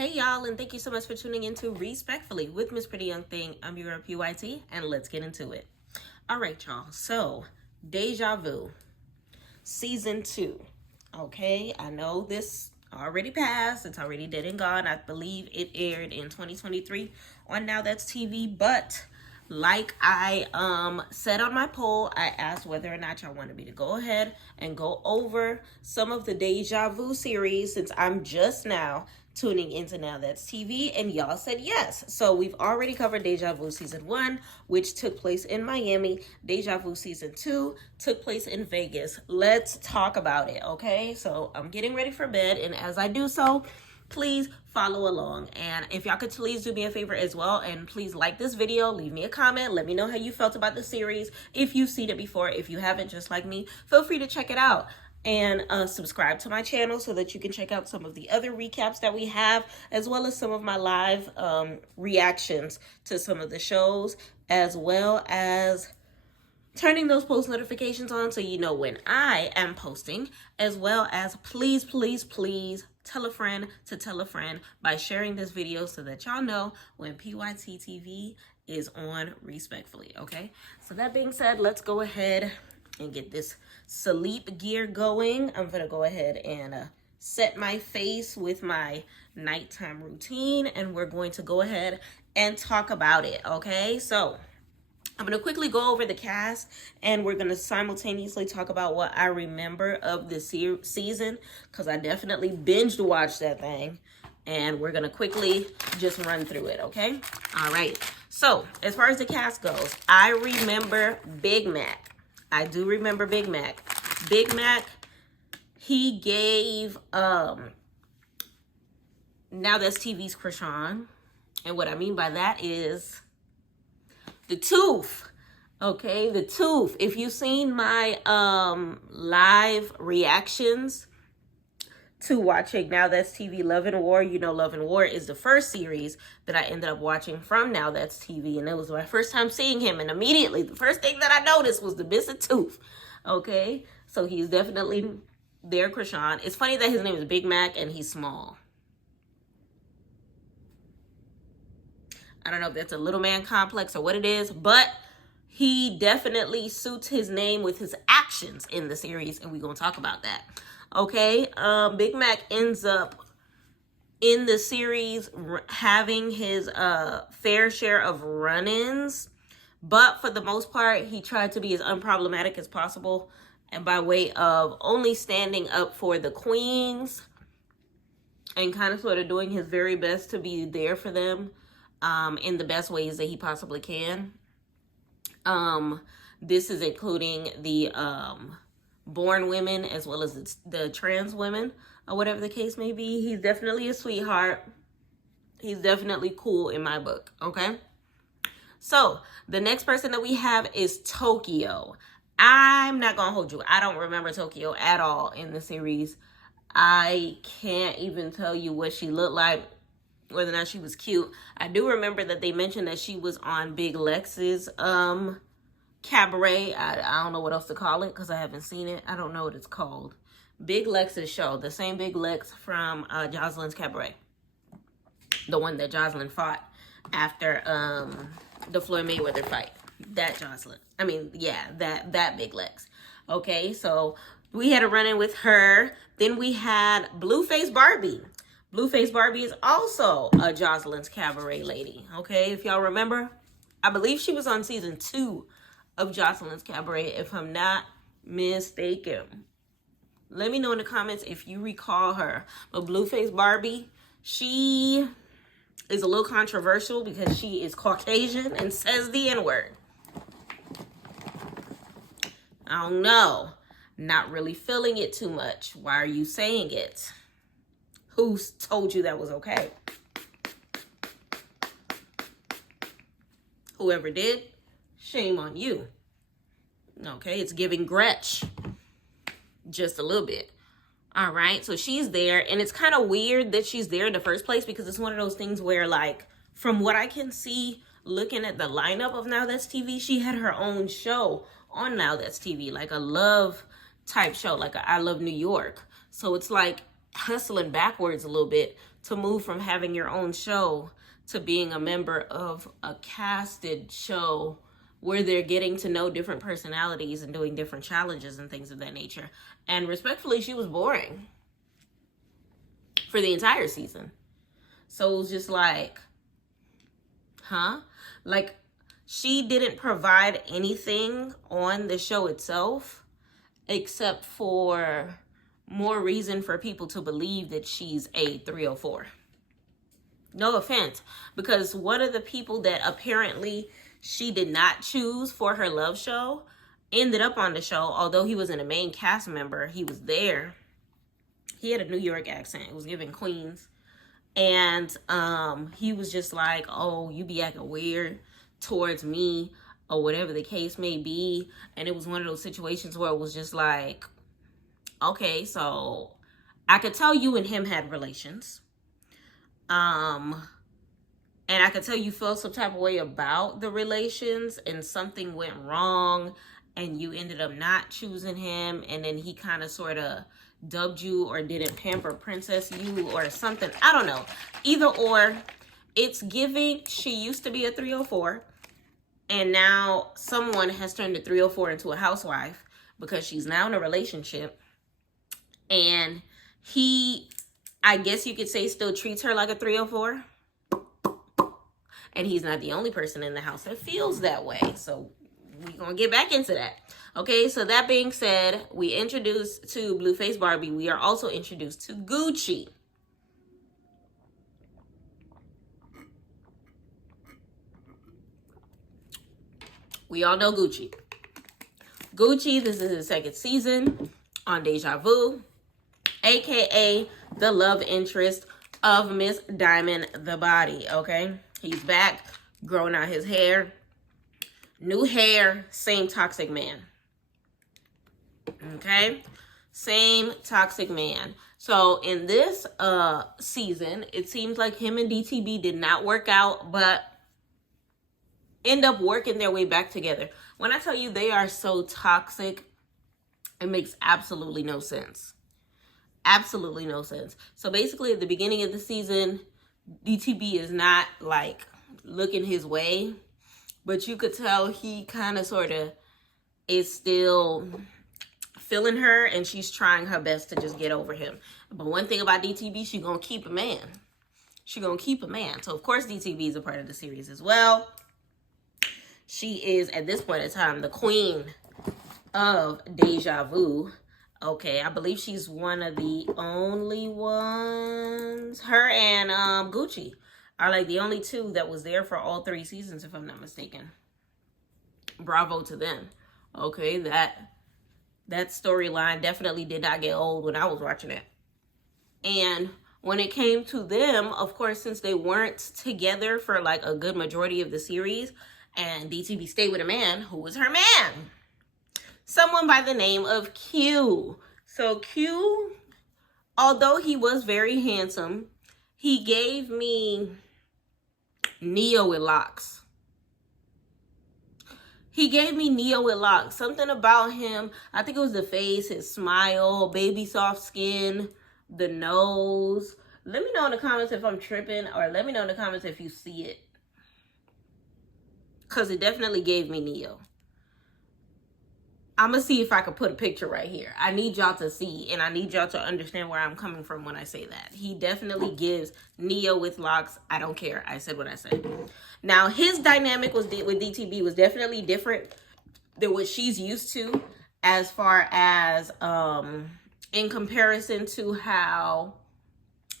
Hey y'all, and thank you so much for tuning in to Respectfully with Miss Pretty Young Thing. I'm your girl PYT, and let's get into it. All right, y'all. So, Deja Vu, Season 2. Okay, I know this already passed. It's already dead and gone. I believe it aired in 2023 on Now That's TV, but like I said on my poll, I asked whether or not y'all wanted me to go ahead and go over some of the Deja Vu series, since I'm just now tuning into Now That's TV, and y'all said yes. So we've already covered Deja Vu Season 1, which took place in Miami. Deja Vu Season 2 took place in Vegas. Let's talk about it, okay? So I'm getting ready for bed, and as I do so, please follow along. And if y'all could please do me a favor as well, and please like this video, leave me a comment, let me know how you felt about the series. If you've seen it before, if you haven't, just like me, feel free to check it out. And subscribe to my channel so that you can check out some of the other recaps that we have, as well as some of my live reactions to some of the shows, as well as turning those post notifications on so you know when I am posting, as well as please tell a friend to tell a friend by sharing this video so that y'all know when PYT TV is on Respectfully, okay? So that being said, let's go ahead and get this sleep gear going. I'm gonna go ahead and set my face with my nighttime routine, and we're going to go ahead and talk about it, okay? So I'm going to quickly go over the cast, and we're going to simultaneously talk about what I remember of the season, because I definitely binged watched that thing, and we're going to quickly just run through it, okay? All right. So as far as the cast goes, I remember Big Mac. I do remember Big Mac. Big Mac, he gave Now That's TV's Krishan, and what I mean by that is the tooth, okay? The tooth. If you've seen my live reactions to watching Now That's TV Love and War, you know Love and War is the first series that I ended up watching from Now That's TV, and it was my first time seeing him, and immediately the first thing that I noticed was the missing tooth, okay? So he's definitely there, Krishan. It's funny that his name is Big Mac and he's small. I don't know if that's a little man complex or what it is, but he definitely suits his name with his actions in the series, and we're going to talk about that. Okay, Big Mac ends up in the series having his fair share of run-ins, but for the most part, he tried to be as unproblematic as possible, and by way of only standing up for the queens and kind of sort of doing his very best to be there for them in the best ways that he possibly can. This is including the born women as well as the trans women, or whatever the case may be. He's definitely a sweetheart. He's definitely cool in my book, okay? So the next person that we have is Tokyo. I'm not gonna hold you. I don't remember Tokyo at all in the series. I can't even tell you what she looked like, whether or not she was cute. I do remember that they mentioned that she was on Big Lex's cabaret. I don't know what else to call it because I haven't seen it. I don't know what it's called. Big Lex's show. The same Big Lex from Jocelyn's Cabaret. The one that Jocelyn fought after the Floyd Mayweather fight. That Jocelyn. I mean, yeah, that Big Lex. Okay, so we had a run-in with her. Then we had Blueface Barbie. Blueface Barbie is also a Jocelyn's Cabaret lady, okay? If y'all remember, I believe she was on season 2 of Jocelyn's Cabaret, if I'm not mistaken. Let me know in the comments if you recall her. But Blueface Barbie, she is a little controversial because she is Caucasian and says the N-word. I don't know. Not really feeling it too much. Why are you saying it? Who told you that was okay? Whoever did, shame on you. Okay, it's giving Gretch just a little bit. All right, so she's there, and it's kind of weird that she's there in the first place because it's one of those things where, like, from what I can see, looking at the lineup of Now That's TV, she had her own show on Now That's TV, like a love type show, like a I Love New York. So it's like hustling backwards a little bit to move from having your own show to being a member of a casted show where they're getting to know different personalities and doing different challenges and things of that nature. And respectfully, she was boring for the entire season. So it was just like, huh? Like, she didn't provide anything on the show itself except for more reason for people to believe that she's a 304. No offense, because one of the people that apparently she did not choose for her love show ended up on the show. Although he wasn't a main cast member, he was there. He had a New York accent. It was giving Queens. And he was just like, oh, you be acting weird towards me or whatever the case may be. And it was one of those situations where it was just like, okay, so I could tell you and him had relations. And I could tell you felt some type of way about the relations and something went wrong and you ended up not choosing him. And then he kind of sort of dubbed you or didn't pamper princess you or something. I don't know. Either or, it's giving she used to be a 304 and now someone has turned the 304 into a housewife because she's now in a relationship. And he, I guess you could say, still treats her like a 304. And he's not the only person in the house that feels that way. So we're going to get back into that. Okay, so that being said, we introduced to Blueface Barbie. We are also introduced to Gucci. We all know Gucci. Gucci, this is his second season on Deja Vu, aka the love interest of Miss Diamond the Body, okay? He's back, growing out his hair. New hair, same toxic man. Okay? Same toxic man. So in this season, it seems like him and DTB did not work out, but end up working their way back together. When I tell you they are so toxic, it makes absolutely no sense. Absolutely no sense. So basically at the beginning of the season, DTB is not like looking his way, but you could tell he kind of sort of is still feeling her and she's trying her best to just get over him. But one thing about DTB, she's going to keep a man. She's going to keep a man. So of course DTB is a part of the series as well. She is at this point in time the queen of Deja Vu. Okay, I believe she's one of the only ones. Her and Gucci are like the only two that was there for all 3 seasons, if I'm not mistaken. Bravo to them. Okay, that storyline definitely did not get old when I was watching it. And when it came to them, of course, since they weren't together for like a good majority of the series, and DTB stayed with a man who was her man. Someone by the name of Q. So Q, although he was very handsome, he gave me Neo with locks. He gave me Neo with locks. Something about him, I think it was the face, his smile, baby soft skin, the nose. Let me know in the comments if I'm tripping, or let me know in the comments if you see it. Because it definitely gave me Neo. I'm going to see if I can put a picture right here. I need y'all to see, and I need y'all to understand where I'm coming from when I say that. He definitely gives Neo with locks. I don't care. I said what I said. Now, his dynamic with DTB was definitely different than what she's used to, as far as in comparison to how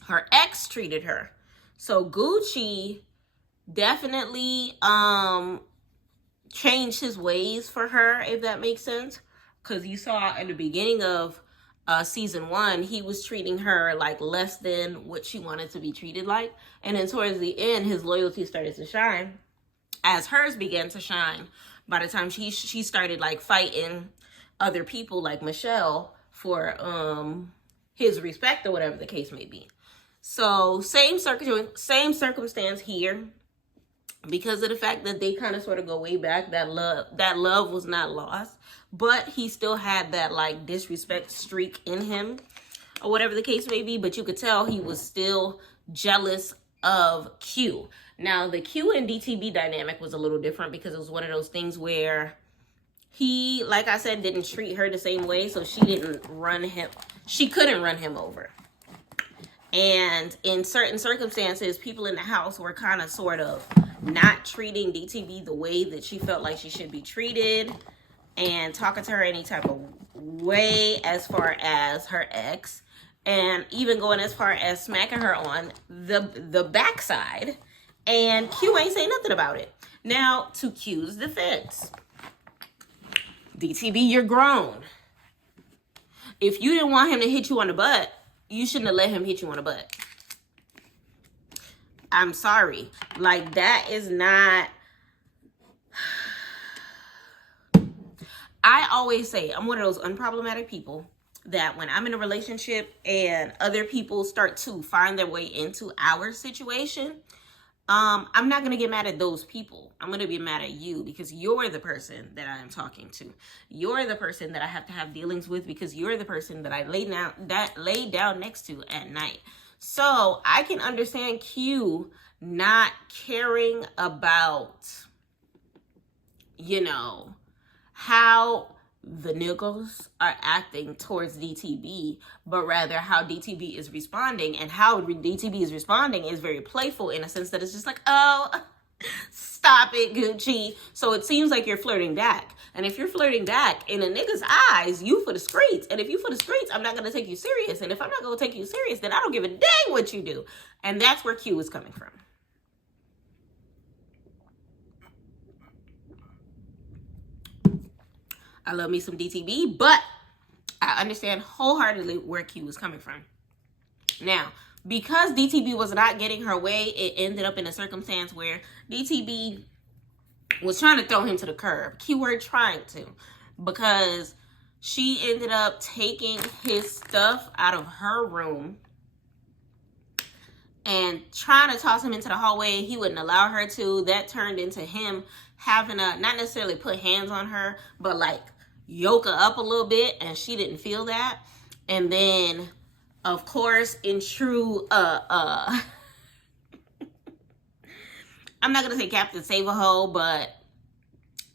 her ex treated her. So Gucci definitely changed his ways for her, if that makes sense. Because you saw at the beginning of season 1, he was treating her like less than what she wanted to be treated like. And then towards the end, his loyalty started to shine as hers began to shine. By the time she started like fighting other people like Michelle for his respect or whatever the case may be. So same circumstance here. Because of the fact that they kind of sort of go way back, that love was not lost, but he still had that like disrespect streak in him. or whatever the case may be, but you could tell he was still jealous of Q. Now, the Q and DTB dynamic was a little different because it was one of those things where he, like I said, didn't treat her the same way, so she couldn't run him over. And in certain circumstances, people in the house were kind of sort of not treating DTB the way that she felt like she should be treated, and talking to her any type of way as far as her ex, and even going as far as smacking her on the backside, and Q ain't saying nothing about it. Now, to Q's defense, DTB, you're grown. If you didn't want him to hit you on the butt, you shouldn't have let him hit you on the butt. I'm sorry. Like, that is not... I always say I'm one of those unproblematic people that when I'm in a relationship and other people start to find their way into our situation, I'm not going to get mad at those people. I'm going to be mad at you because you're the person that I am talking to. You're the person that I have to have dealings with because you're the person that I laid down next to at night. So I can understand Q not caring about, you know, how the niggas are acting towards DTB, but rather how DTB is responding. And how DTB is responding is very playful in a sense that it's just like, oh, stop it, Gucci. So it seems like you're flirting back. And if you're flirting back in a nigga's eyes, you for the streets. And if you for the streets, I'm not going to take you serious. And if I'm not going to take you serious, then I don't give a dang what you do. And that's where Q is coming from. I love me some DTB, but I understand wholeheartedly where Q was coming from. Now, because DTB was not getting her way, it ended up in a circumstance where DTB was trying to throw him to the curb. Keyword trying to. Because she ended up taking his stuff out of her room and trying to toss him into the hallway. He wouldn't allow her to. That turned into him having to not necessarily put hands on her, but like yoke her up a little bit, and she didn't feel that. And then, of course, in true I'm not gonna say Captain Save-A-Ho, but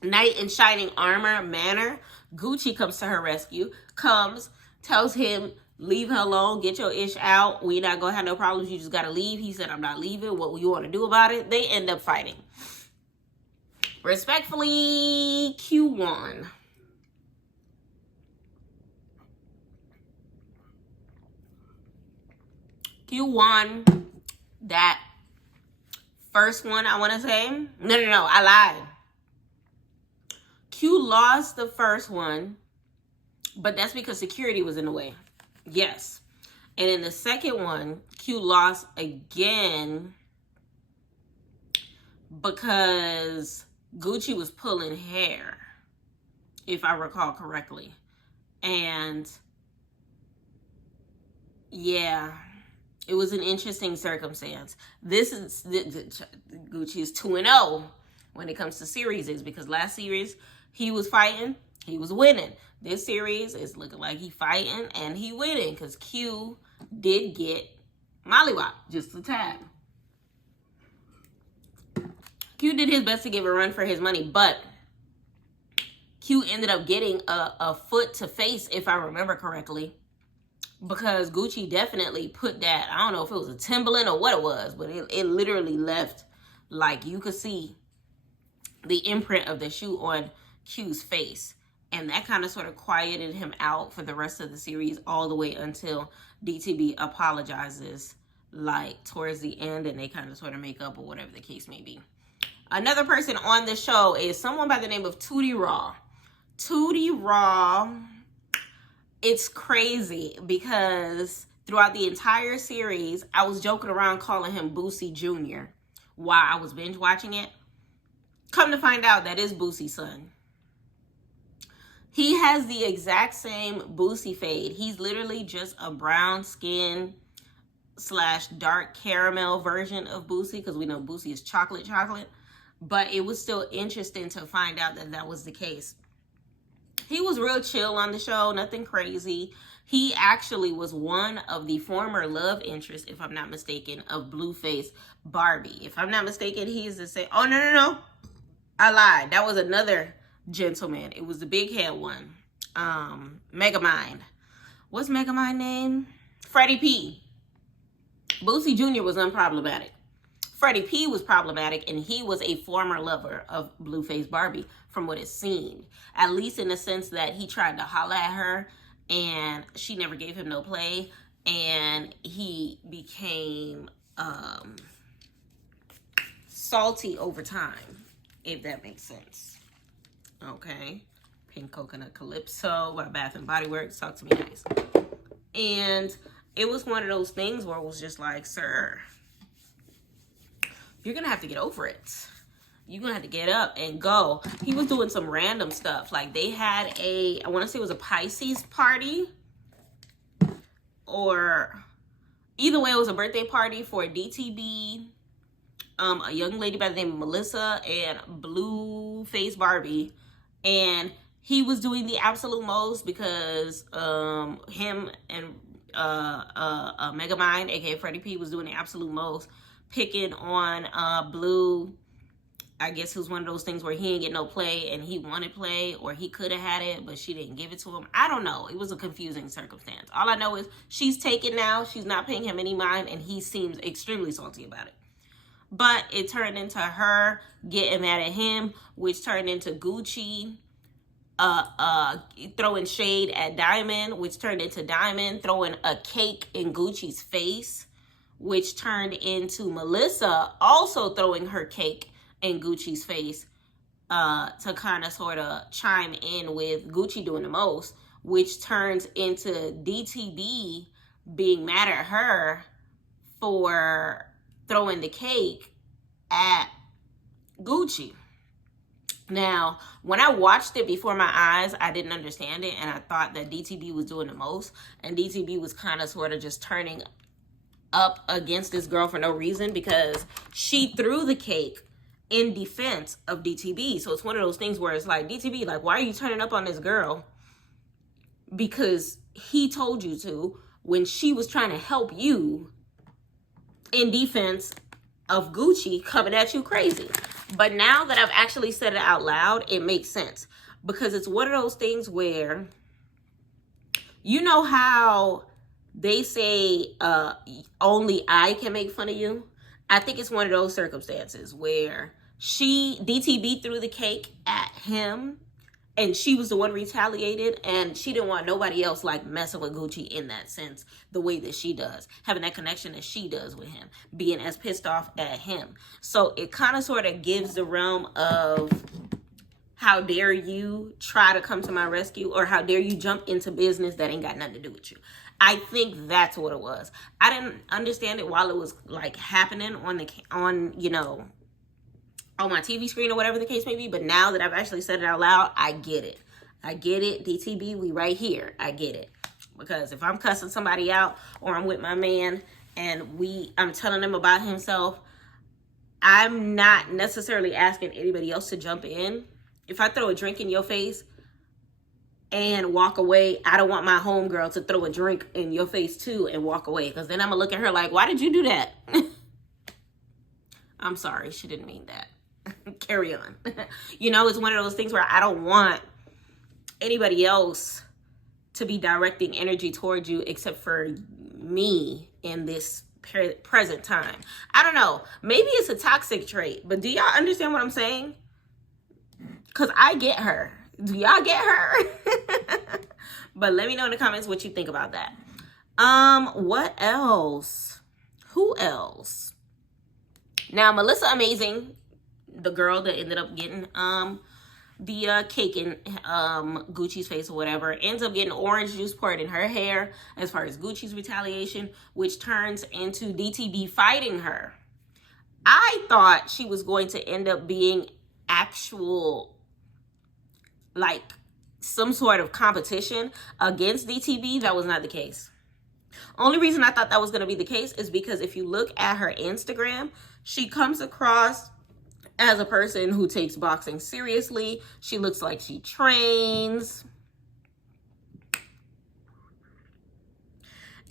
knight in shining armor manner, Gucci comes to her rescue, tells him, leave her alone, get your ish out, we're not gonna have no problems, you just gotta leave. He said, I'm not leaving, what you want to do about it? They end up fighting. Respectfully, Q won. Q won that first one, I want to say. No, I lied. Q lost the first one, but that's because security was in the way. Yes. And in the second one, Q lost again because Gucci was pulling hair, if I recall correctly. And yeah, it was an interesting circumstance. This is Gucci is 2-0 when it comes to series, because last series he was fighting, he was winning. This series is looking like he fighting and he winning because Q did get mollywop just a tad. Q did his best to give a run for his money, but Q ended up getting a foot to face, if I remember correctly, because Gucci definitely put that, I don't know if it was a Timberland or what it was, but it literally left, like, you could see the imprint of the shoe on Q's face. And that kind of sort of quieted him out for the rest of the series, all the way until DTB apologizes, like, towards the end, and they kind of sort of make up or whatever the case may be. Another person on the show is someone by the name of Tootie Raw. Tootie Raw, it's crazy because throughout the entire series, I was joking around calling him Boosie Jr. while I was binge watching it. Come to find out, that is Boosie's son. He has the exact same Boosie fade. He's literally just a brown skin / dark caramel version of Boosie, because we know Boosie is chocolate. But it was still interesting to find out that that was the case. He was real chill on the show, nothing crazy. He actually was one of the former love interests, if I'm not mistaken, of Blueface Barbie. If I'm not mistaken, he is the same. Oh, no. I lied. That was another gentleman. It was the big head one. Megamind. What's Megamind's name? Freddie P. Boosie Jr. was unproblematic. Freddie P was problematic, and he was a former lover of Blueface Barbie, from what it seemed. At least in the sense that he tried to holler at her, and she never gave him no play, and he became salty over time, if that makes sense. Okay. Pink Coconut Calypso by Bath and Body Works. Talk to me nice. And it was one of those things where it was just like, sir, you're gonna have to get over it. You're gonna have to get up and go. He was doing some random stuff. Like they had I want to say it was a Pisces party, or either way, it was a birthday party for DTB, a young lady by the name of Melissa, and Blueface Barbie. And he was doing the absolute most because him and Megamind, aka Freddie P, was doing the absolute most, picking on Blue. I guess it was one of those things where he didn't get no play and he wanted play, or he could have had it, but she didn't give it to him. I don't know. It was a confusing circumstance. All I know is she's taken now. She's not paying him any mind, and he seems extremely salty about it. But it turned into her getting mad at him, which turned into Gucci throwing shade at Diamond, which turned into Diamond throwing a cake in Gucci's face, which turned into Melissa also throwing her cake in Gucci's face to kind of sort of chime in with Gucci doing the most, which turns into DTB being mad at her for throwing the cake at Gucci. Now, when I watched it before my eyes, I didn't understand it, and I thought that DTB was doing the most, and DTB was kind of sort of just turning up against this girl for no reason, because she threw the cake in defense of DTB. So it's one of those things where it's like, DTB, like, why are you turning up on this girl? Because he told you to, when she was trying to help you in defense of Gucci coming at you crazy. But now that I've actually said it out loud, it makes sense, because it's one of those things where, you know how they say only I can make fun of you? I think it's one of those circumstances where DTB threw the cake at him, and she was the one retaliated, and she didn't want nobody else like messing with Gucci in that sense, the way that she does, having that connection that she does with him, being as pissed off at him. So it kind of sort of gives the realm of, how dare you try to come to my rescue, or how dare you jump into business that ain't got nothing to do with you. I think that's what it was. I didn't understand it while it was like happening on my TV screen or whatever the case may be. But now that I've actually said it out loud, I get it. I get it. DTB, we right here. I get it. Because if I'm cussing somebody out, or I'm with my man and I'm telling him about himself, I'm not necessarily asking anybody else to jump in. If I throw a drink in your face and walk away, I don't want my homegirl to throw a drink in your face too and walk away. Because then I'm going to look at her like, why did you do that? I'm sorry. She didn't mean that. Carry on. It's one of those things where I don't want anybody else to be directing energy towards you except for me in this present time. I don't know. Maybe it's a toxic trait, but do y'all understand what I'm saying? Because I get her. Do y'all get her? But let me know in the comments what you think about that. What else? Who else? Now, Melissa Amazing, the girl that ended up getting the cake in Gucci's face or whatever, ends up getting orange juice poured in her hair as far as Gucci's retaliation, which turns into DTB fighting her. I thought she was going to end up being actual, like, some sort of competition against DTB. That was not the case. Only reason I thought that was going to be the case is because if you look at her Instagram, she comes across as a person who takes boxing seriously. She looks like she trains.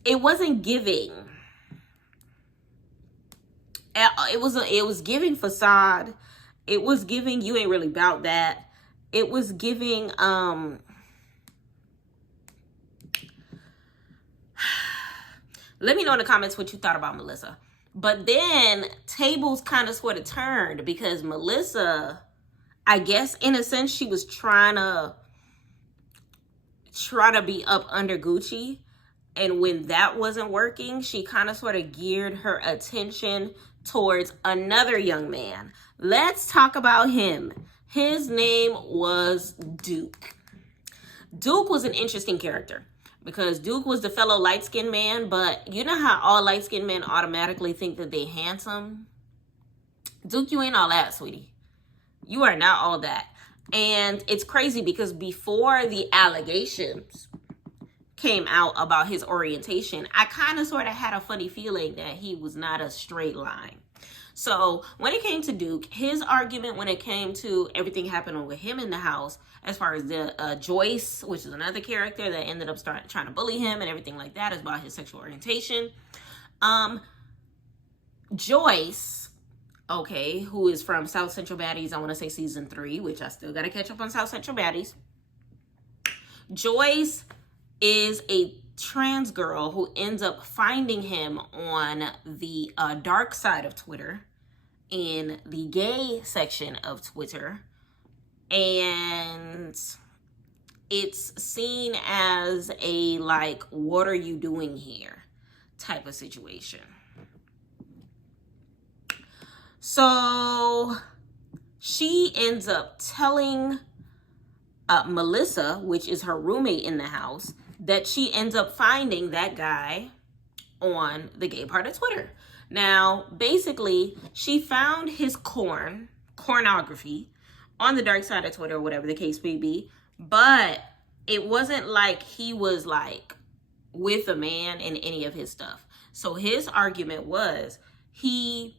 it wasn't giving. It was giving facade. It was giving you ain't really about that. It was giving let me know in the comments what you thought about Melissa. But then tables kind of sort of turned, because Melissa, I guess in a sense, she was trying to be up under Gucci. And when that wasn't working, she kind of sort of geared her attention towards another young man. Let's talk about him. His name was Duke. Duke was an interesting character, because Duke was the fellow light-skinned man, but you know how all light-skinned men automatically think that they handsome? Duke, you ain't all that, sweetie. You are not all that. And it's crazy, because before the allegations came out about his orientation, I kind of sort of had a funny feeling that he was not a straight line. So when it came to Duke, his argument when it came to everything happening with him in the house, as far as the Joyce, which is another character that ended up trying to bully him and everything like that, is about his sexual orientation. Joyce, okay, who is from South Central Baddies, I want to say season 3, which I still got to catch up on South Central Baddies. Joyce is a trans girl who ends up finding him on the dark side of Twitter, in the gay section of Twitter, and it's seen as a like, what are you doing here type of situation. So she ends up telling Melissa, which is her roommate in the house, that she ends up finding that guy on the gay part of Twitter. Now, basically, she found his pornography on the dark side of Twitter, or whatever the case may be, but it wasn't like he was like with a man in any of his stuff. So his argument was, he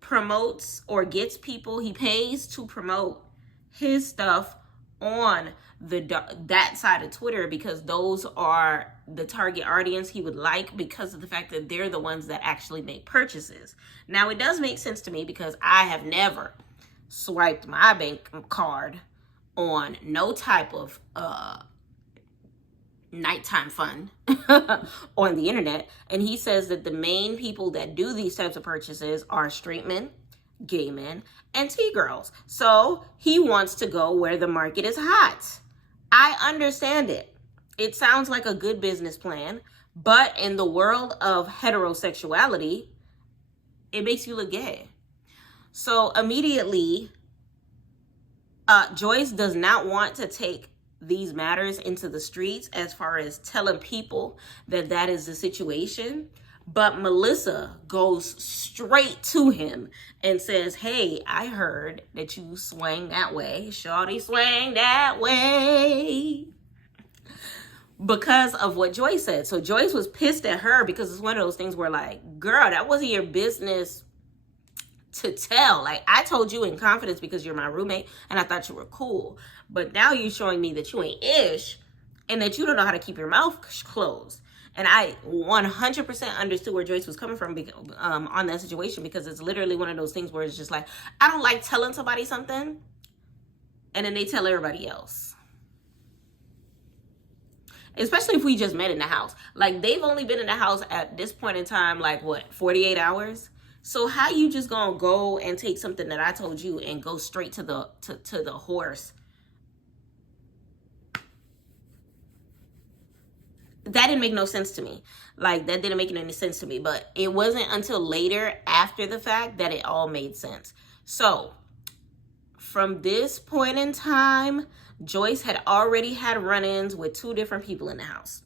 promotes or gets people, he pays to promote his stuff on that side of Twitter, because those are the target audience he would like, because of the fact that they're the ones that actually make purchases. Now, it does make sense to me, because I have never swiped my bank card on no type of nighttime fun on the internet. And he says that the main people that do these types of purchases are straight men, gay men, and T-girls. So he wants to go where the market is hot. I understand it. It sounds like a good business plan, but in the world of heterosexuality, it makes you look gay. So immediately, Joyce does not want to take these matters into the streets as far as telling people that that is the situation. But Melissa goes straight to him and says, hey, I heard that you swang that way. Shawty swang that way. Because of what Joyce said. So Joyce was pissed at her, because it's one of those things where like, girl, that wasn't your business to tell. Like, I told you in confidence because you're my roommate and I thought you were cool. But now you're showing me that you ain't ish and that you don't know how to keep your mouth closed. And I 100% understood where Joyce was coming from on that situation, because it's literally one of those things where it's just like, I don't like telling somebody something and then they tell everybody else. Especially if we just met in the house. Like, they've only been in the house at this point in time, like, what, 48 hours? So how you just gonna go and take something that I told you and go straight to the horse? That didn't make no sense to me. Like, that didn't make any sense to me. But it wasn't until later, after the fact, that it all made sense. So from this point in time, Joyce had already had run-ins with 2 different people in the house.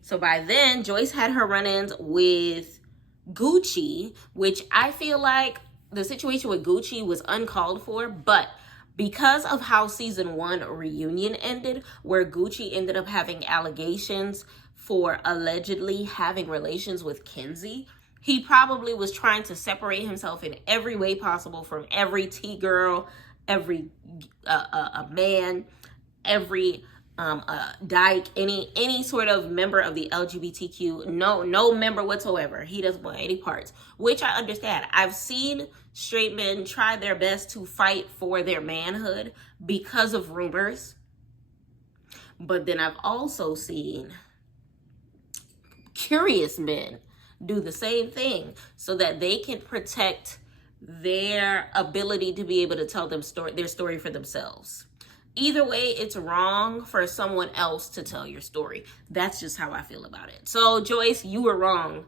So by then, Joyce had her run-ins with Gucci, which I feel like the situation with Gucci was uncalled for, but because of how season 1 reunion ended, where Gucci ended up having allegations for allegedly having relations with Kenzie, he probably was trying to separate himself in every way possible from every T-girl, every man, every dyke, any sort of member of the LGBTQ, no member whatsoever. He doesn't want any parts, which I understand. I've seen straight men try their best to fight for their manhood because of rumors, but then I've also seen curious men do the same thing so that they can protect their ability to be able to tell their story for themselves. Either way, it's wrong for someone else to tell your story. That's just how I feel about it. So Joyce, you were wrong.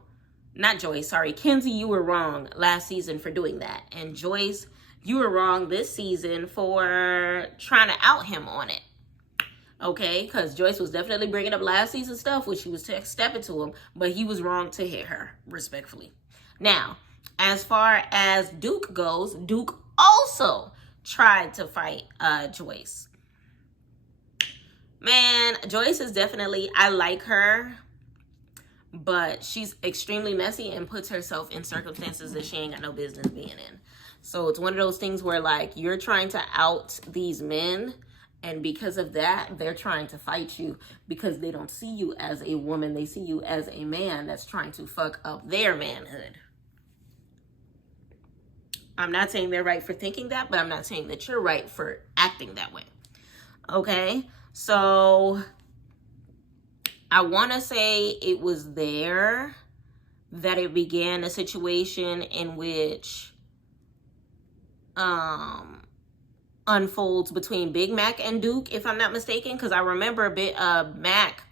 Not Joyce, sorry. Kenzie, you were wrong last season for doing that. And Joyce, you were wrong this season for trying to out him on it. Okay, because Joyce was definitely bringing up last season stuff when she was stepping to him, but he was wrong to hit her, respectfully. Now, as far as Duke goes, Duke also tried to fight Joyce. Man, Joyce is definitely, I like her, but she's extremely messy and puts herself in circumstances that she ain't got no business being in. So it's one of those things where, like, you're trying to out these men, and because of that, they're trying to fight you because they don't see you as a woman. They see you as a man that's trying to fuck up their manhood. I'm not saying they're right for thinking that, but I'm not saying that you're right for acting that way. Okay? So I want to say it was there that it began a situation in which unfolds between Big Mac and Duke, if I'm not mistaken, because I remember a bit Mac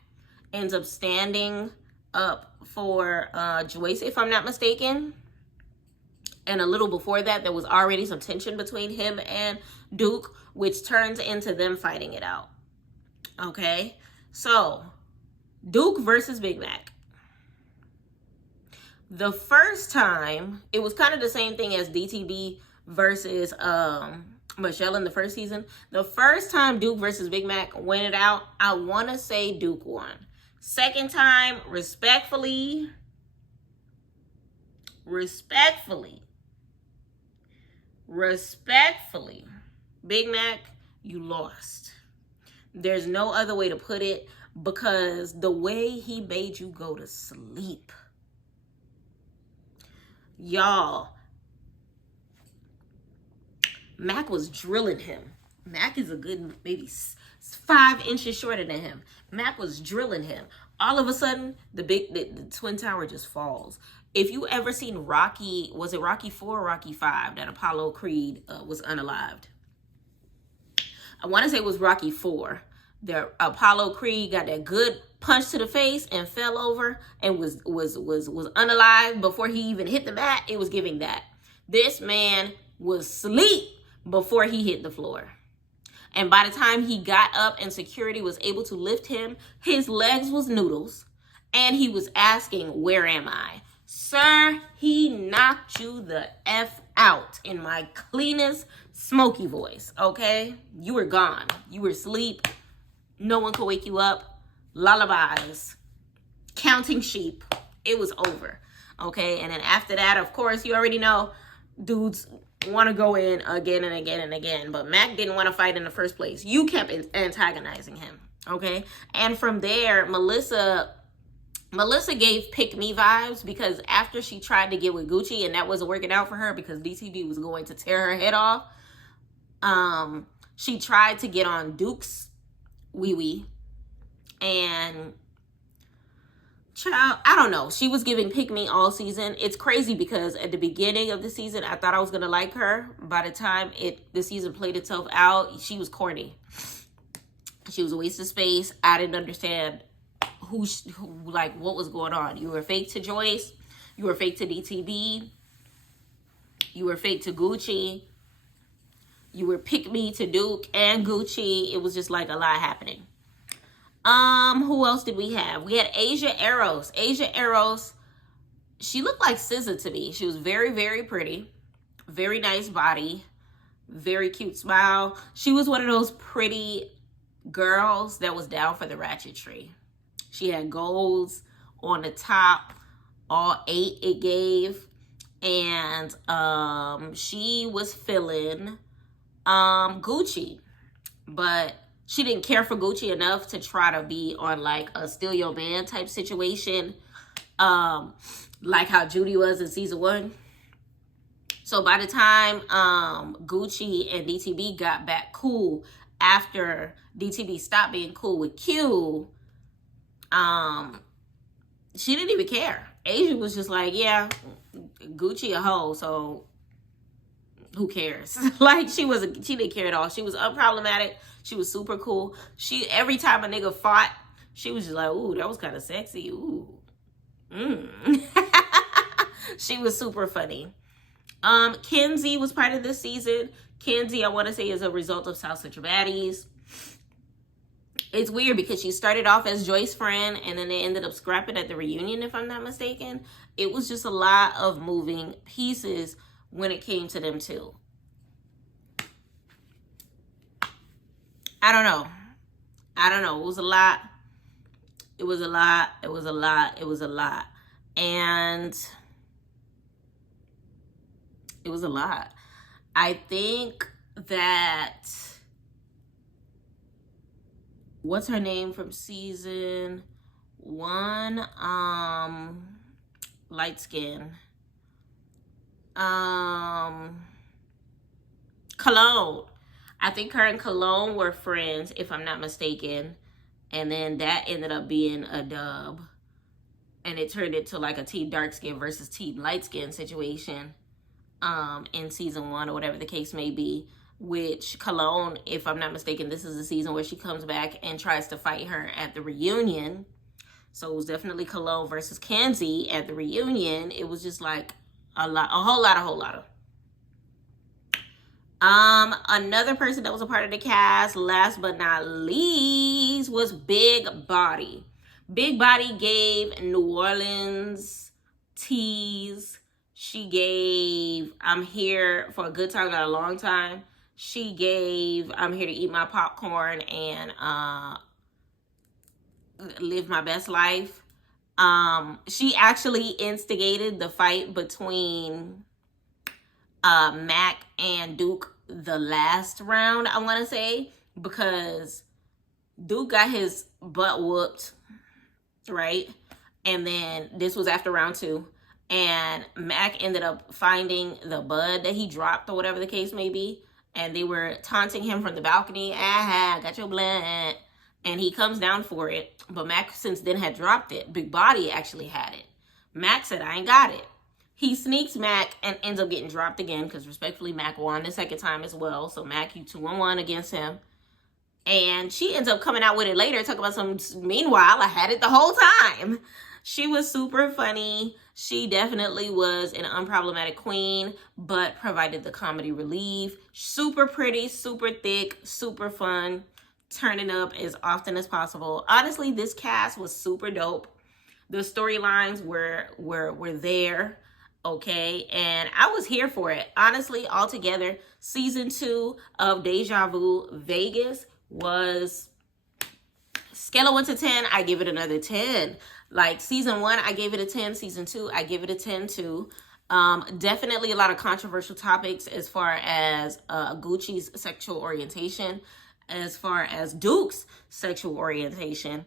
ends up standing up for Joyce, if I'm not mistaken. And a little before that, there was already some tension between him and Duke, which turns into them fighting it out. Okay, so Duke versus Big Mac. The first time, it was kind of the same thing as DTB versus Michelle in the first season. The first time Duke versus Big Mac went it out, I want to say Duke won. Second time, respectfully, Big Mac, you lost. There's no other way to put it, because the way he made you go to sleep. Y'all, Mac was drilling him. Mac is a good maybe 5 inches shorter than him. Mac was drilling him. All of a sudden, the Twin Tower just falls. If you ever seen Rocky, was it Rocky 4 or Rocky 5 that Apollo Creed was unalived? I want to say it was Rocky 4. The Apollo Creed got that good punch to the face and fell over and was unalive before he even hit the mat. It was giving that. This man was asleep before he hit the floor. And by the time he got up and security was able to lift him, his legs was noodles. And he was asking, "Where am I?" Sir, he knocked you the F out in my cleanest, smoky voice, okay? You were gone. You were asleep. No one could wake you up. Lullabies. Counting sheep. It was over, okay? And then after that, of course, you already know, dudes want to go in again and again and again. But Mac didn't want to fight in the first place. You kept antagonizing him, okay? And from there, Melissa gave pick me vibes, because after she tried to get with Gucci and that wasn't working out for her because DTB was going to tear her head off, she tried to get on Duke's wee-wee. And child, I don't know. She was giving pick me all season. It's crazy because at the beginning of the season, I thought I was going to like her. By the time the season played itself out, she was corny. She was a waste of space. I didn't understand who like what was going on. You were fake to Joyce. You were fake to DTB. You were fake to Gucci. You were pick me to Duke and Gucci. It was just like a lot happening. Who else did we have? We had Asia Eros. Asia Eros, she looked like SZA to me. She was very, very pretty. Very nice body. Very cute smile. She was one of those pretty girls that was down for the ratchetry. She had golds on the top, all 8 it gave. And she was feeling Gucci. But she didn't care for Gucci enough to try to be on like a steal your man type situation, like how Judy was in season 1. So by the time Gucci and DTB got back cool after DTB stopped being cool with Q, she didn't even care. Asia was just like, yeah, Gucci a hoe, so who cares? Like, she didn't care at all. She was unproblematic. She was super cool. Every time a nigga fought, she was just like, ooh, that was kind of sexy. Ooh. She was super funny. Kenzie was part of this season. Kenzie, I want to say, is a result of South Central Baddies. It's weird because she started off as Joyce's friend and then they ended up scrapping at the reunion, if I'm not mistaken. It was just a lot of moving pieces when it came to them two. I don't know. It was a lot. It was a lot. It was a lot. It was a lot. And it was a lot. I think that, what's her name from season 1? Light skin. Cologne. I think her and Cologne were friends, if I'm not mistaken. And then that ended up being a dub. And it turned into like a team dark skin versus team light skin situation in season 1 or whatever the case may be. Which Cologne, if I'm not mistaken, this is the season where she comes back and tries to fight her at the reunion. So it was definitely Cologne versus Kenzie at the reunion. It was just like a whole lot of. Another person that was a part of the cast, last but not least, was Big Body. Big Body gave New Orleans tease. She gave I'm here for a good time, not a long time. She gave I'm here to eat my popcorn and live my best life. She actually instigated the fight between Mac and Duke the last round, I want to say, because Duke got his butt whooped, right? And then this was after round 2, and Mac ended up finding the bud that he dropped or whatever the case may be, and they were taunting him from the balcony. Got your blood. And he comes down for it, but Mac since then had dropped it. Big Body actually had it. Mac said, I ain't got it. He sneaks Mac and ends up getting dropped again because respectfully, Mac won the second time as well. So Mac, you 2-on-1 against him. And she ends up coming out with it later, talking about some, meanwhile, I had it the whole time. She was super funny. She definitely was an unproblematic queen, but provided the comedy relief. Super pretty, super thick, super fun. Turning up as often as possible. Honestly, this cast was super dope. The storylines were there. Okay, and I was here for it. Honestly, altogether, season 2 of Deja Vu Vegas was, scale of 1 to 10, I give it another 10. Like season 1, I gave it a 10. Season 2, I give it a 10 too. Definitely a lot of controversial topics as far as Gucci's sexual orientation, as far as Duke's sexual orientation,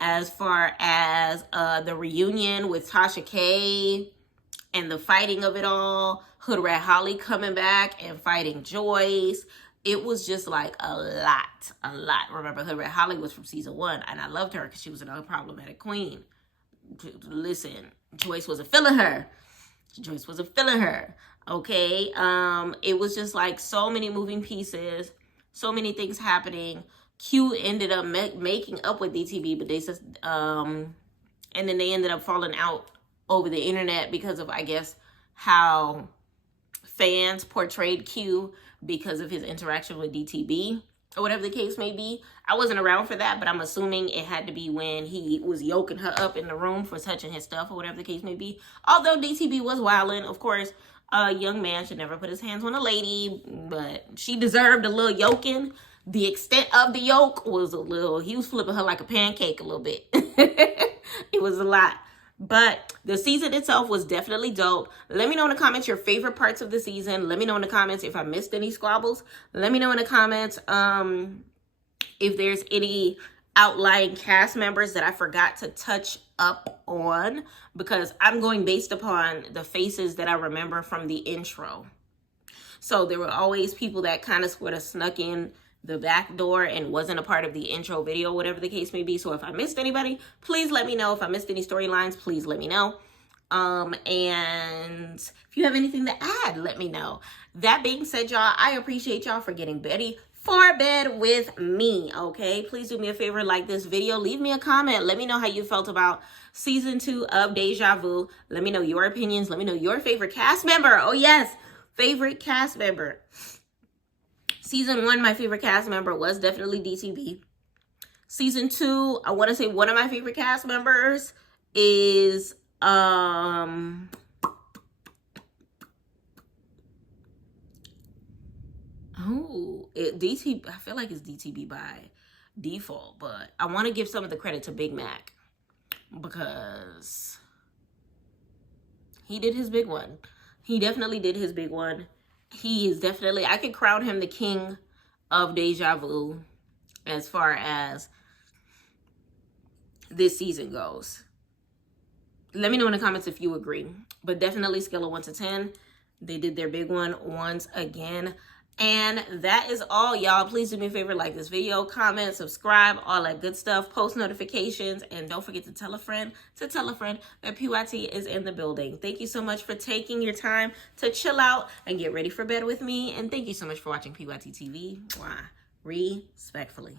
as far as the reunion with Tasha K, and the fighting of it all, Hood Rat Holly coming back and fighting Joyce. It was just like a lot. Remember, Hood Rat Holly was from season 1, and I loved her because she was an unproblematic queen. Listen, Joyce wasn't feeling her. Okay? It was just like so many moving pieces, so many things happening. Q ended up making up with DTB, but they said, and then they ended up falling out over the internet because of, I guess, how fans portrayed Q because of his interaction with DTB or whatever the case may be. I wasn't around for that, but I'm assuming it had to be when he was yoking her up in the room for touching his stuff or whatever the case may be. Although DTB was wilding, of course, a young man should never put his hands on a lady, but she deserved a little yoking. The extent of the yoke was a little, he was flipping her like a pancake a little bit. It was a lot. But the season itself was definitely dope. Let me know in the comments your favorite parts of the season. Let me know in the comments if I missed any squabbles. Let me know in the comments if there's any outlying cast members that I forgot to touch up on, because I'm going based upon the faces that I remember from the intro. So there were always people that kind of sort of snuck in the back door and wasn't a part of the intro video, whatever the case may be. So if I missed anybody, please let me know. If I missed any storylines, please let me know. And if you have anything to add, let me know. That being said, y'all, I appreciate y'all for getting ready for bed with me, okay? Please do me a favor, like this video, leave me a comment, let me know how you felt about season 2 of Deja Vu. Let me know your opinions, let me know your favorite cast member. Oh yes, favorite cast member. Season 1, my favorite cast member was definitely DTB. Season 2, I want to say one of my favorite cast members is DTB. I feel like it's DTB by default, but I want to give some of the credit to Big Mac because he did his big one. He definitely did his big one. He is definitely, I could crown him the king of Deja Vu as far as this season goes. Let me know in the comments if you agree. But definitely scale of 1 to 10. They did their big one once again. And that is all, y'all. Please do me a favor, like this video, comment, subscribe, all that good stuff, post notifications, and don't forget to tell a friend that PYT is in the building. Thank you so much for taking your time to chill out and get ready for bed with me. And thank you so much for watching PYT TV. Respectfully.